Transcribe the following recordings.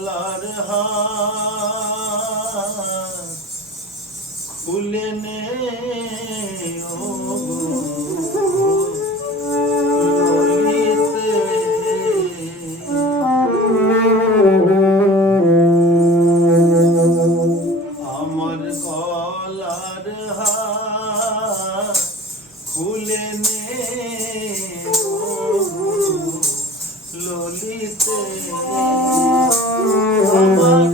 আল্লাহর হাত দিতে। আমার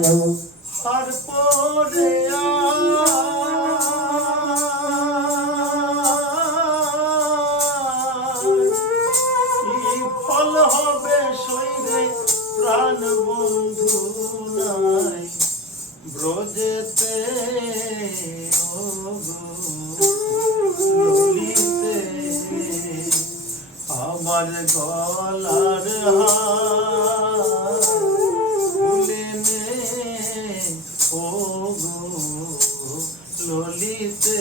আর পরে কি বন্ধু নাই। ব্রজেতে ও গো আমার গলার হারে নে ও গো ললিতে।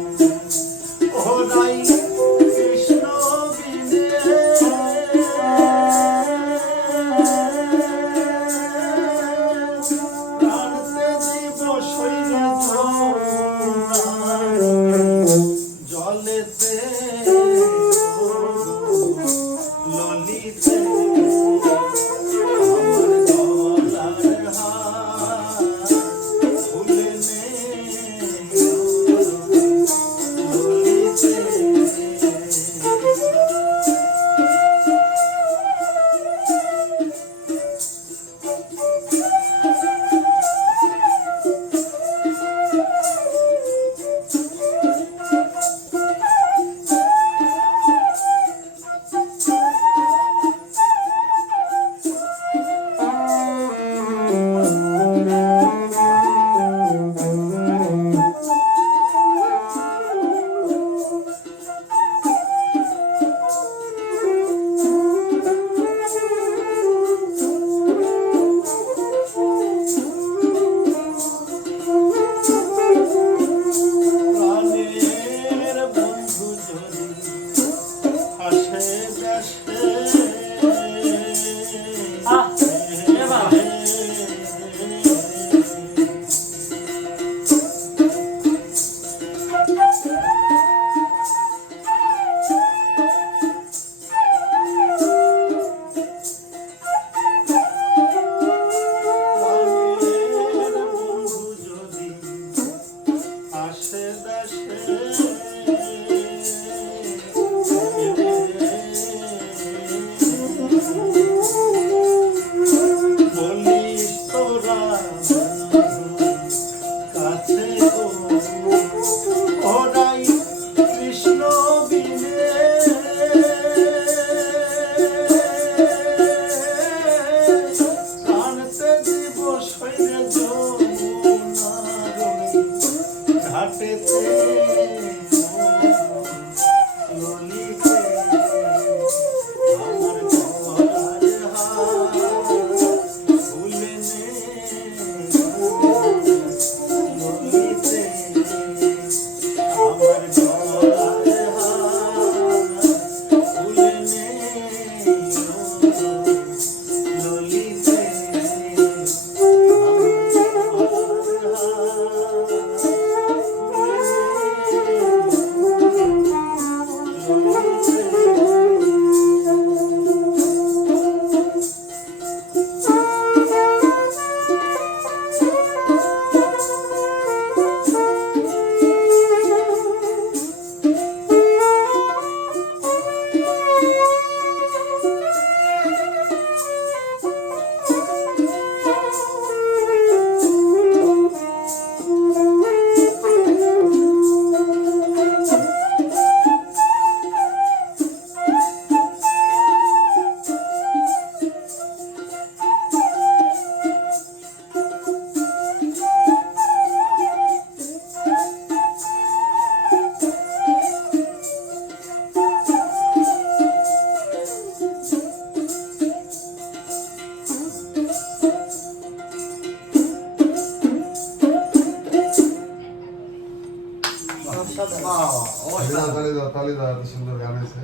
সুন্দর গান হয়েছে।